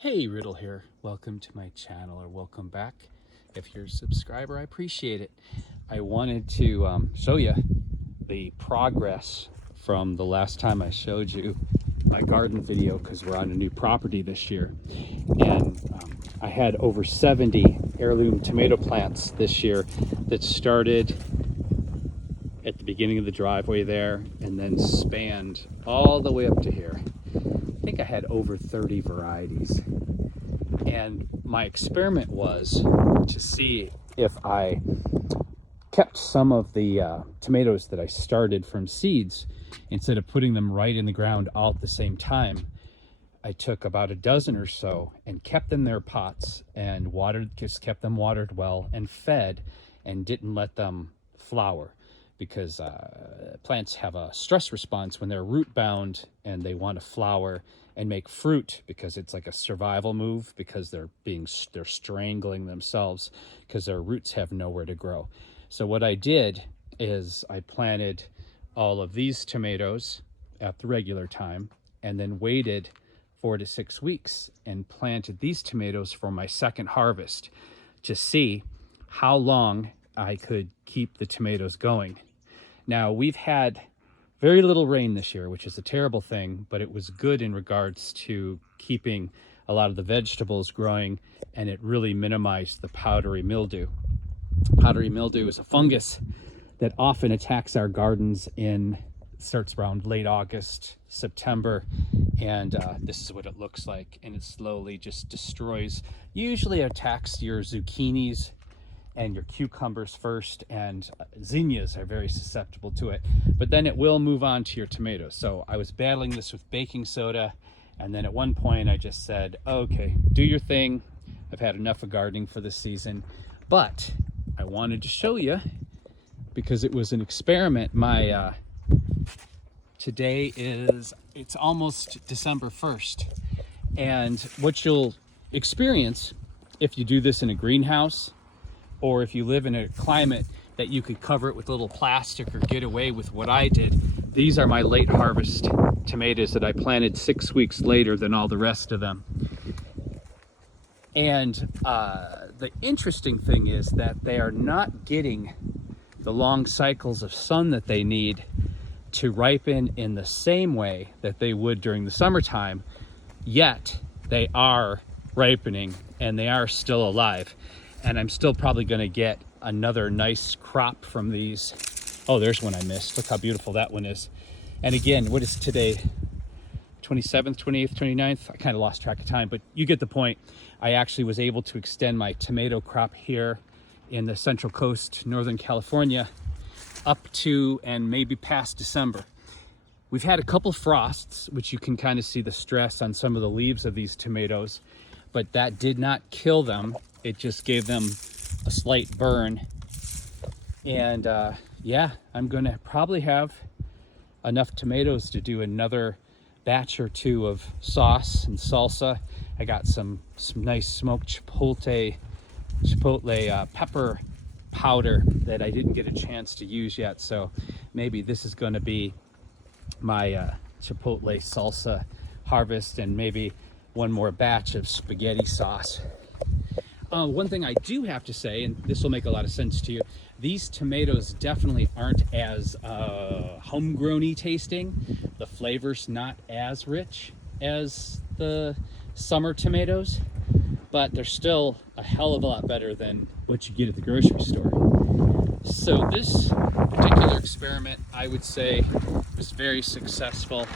Hey, Riddle here. Welcome to my channel, or welcome back. If you're a subscriber, I appreciate it. I wanted to show you the progress from the last time I showed you my garden video, because we're on a new property this year. And I had over 70 heirloom tomato plants this year that started at the beginning of the driveway there and then spanned all the way up to here. I think I had over 30 varieties. And my experiment was to see if I kept some of the tomatoes that I started from seeds, instead of putting them right in the ground all at the same time. I took about a dozen or so and kept them in their pots and watered, just kept them watered well and fed, and didn't let them flower, because plants have a stress response when they're root bound and they want to flower and make fruit, because it's like a survival move, because they're strangling themselves because their roots have nowhere to grow. So what I did is I planted all of these tomatoes at the regular time and then waited 4 to 6 weeks and planted these tomatoes for my second harvest to see how long I could keep the tomatoes going. Now, we've had very little rain this year, which is a terrible thing, but it was good in regards to keeping a lot of the vegetables growing, and it really minimized the powdery mildew. Powdery mildew is a fungus that often attacks our gardens starts around late August, September, and this is what it looks like, and it slowly just destroys, usually attacks your zucchinis and your cucumbers first, and zinnias are very susceptible to it, but then it will move on to your tomatoes. So I was battling this with baking soda, and then at one point I just said, okay, do your thing. I've had enough of gardening for this season. But I wanted to show you, because it was an experiment. Today it's almost December 1st, and what you'll experience if you do this in a greenhouse, or if you live in a climate that you could cover it with a little plastic or get away with what I did. These are my late harvest tomatoes that I planted 6 weeks later than all the rest of them. And the interesting thing is that they are not getting the long cycles of sun that they need to ripen in the same way that they would during the summertime, yet they are ripening and they are still alive. And I'm still probably going to get another nice crop from these. Oh, there's one I missed. Look how beautiful that one is. And again, what is today? 27th, 28th, 29th? I kind of lost track of time, but you get the point. I actually was able to extend my tomato crop here in the Central Coast, Northern California, up to and maybe past December. We've had a couple frosts, which you can kind of see the stress on some of the leaves of these tomatoes, but that did not kill them. It just gave them a slight burn. And yeah, I'm gonna probably have enough tomatoes to do another batch or two of sauce and salsa. I got some nice smoked chipotle pepper powder that I didn't get a chance to use yet, so maybe this is going to be my chipotle salsa harvest, and maybe one more batch of spaghetti sauce. One thing I do have to say, and this will make a lot of sense to you, these tomatoes definitely aren't as homegrown-y tasting. The flavor's not as rich as the summer tomatoes, but they're still a hell of a lot better than what you get at the grocery store. So this particular experiment, I would say, was very successful.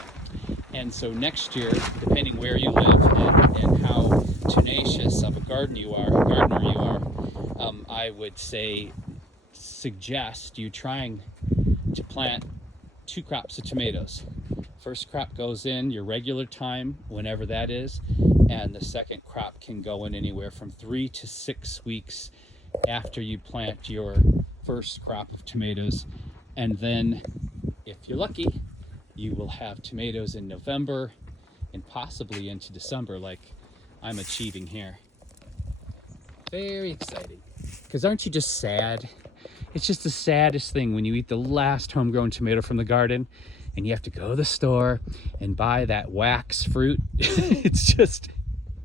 And so next year, depending where you live and how tenacious of a gardener you are, I would suggest you trying to plant 2 crops of tomatoes. First crop goes in your regular time, whenever that is, and the second crop can go in anywhere from 3 to 6 weeks after you plant your first crop of tomatoes. And then, if you're lucky, you will have tomatoes in November and possibly into December, like I'm achieving here. Very exciting. Because aren't you just sad? It's just the saddest thing when you eat the last homegrown tomato from the garden and you have to go to the store and buy that wax fruit. It's just,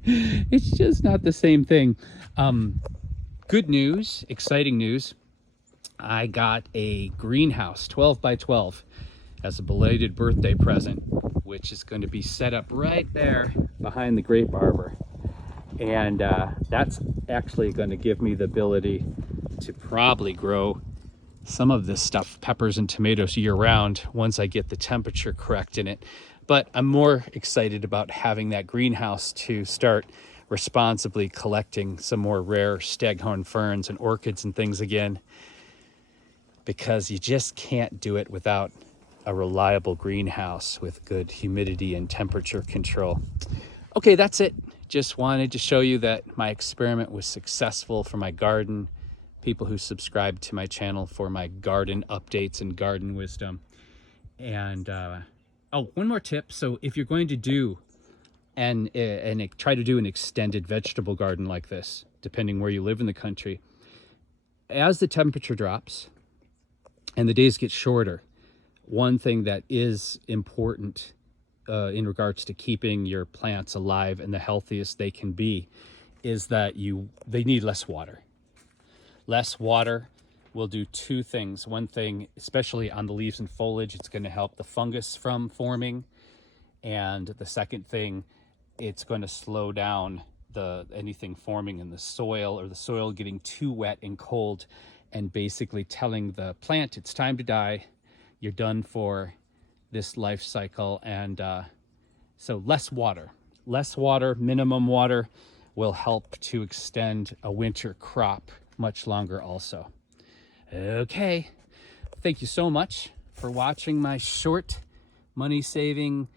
It's just not the same thing. Good news, exciting news. I got a greenhouse, 12 by 12, as a belated birthday present, which is going to be set up right there behind the grape arbor. And that's actually going to give me the ability to probably grow some of this stuff, peppers and tomatoes, year round once I get the temperature correct in it. But I'm more excited about having that greenhouse to start responsibly collecting some more rare staghorn ferns and orchids and things again, because you just can't do it without a reliable greenhouse with good humidity and temperature control. Okay, that's it. Just wanted to show you that my experiment was successful for my garden. People who subscribe to my channel for my garden updates and garden wisdom. And oh, one more tip. So if you're going to do and try to do an extended vegetable garden like this, depending where you live in the country, as the temperature drops and the days get shorter, one thing that is important in regards to keeping your plants alive and the healthiest they can be is that they need less water. Less water will do two things. One thing, especially on the leaves and foliage, it's going to help the fungus from forming. And the second thing, it's going to slow down anything forming in the soil, or the soil getting too wet and cold, and basically telling the plant it's time to die. You're done for this life cycle. And so less water, minimum water will help to extend a winter crop much longer also. Okay, thank you so much for watching my short, money-saving,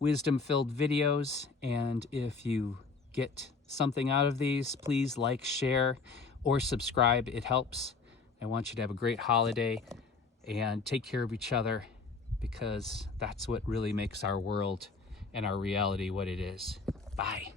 wisdom-filled videos. And if you get something out of these, please like, share, or subscribe. It helps. I want you to have a great holiday and take care of each other, because that's what really makes our world and our reality what it is. Bye.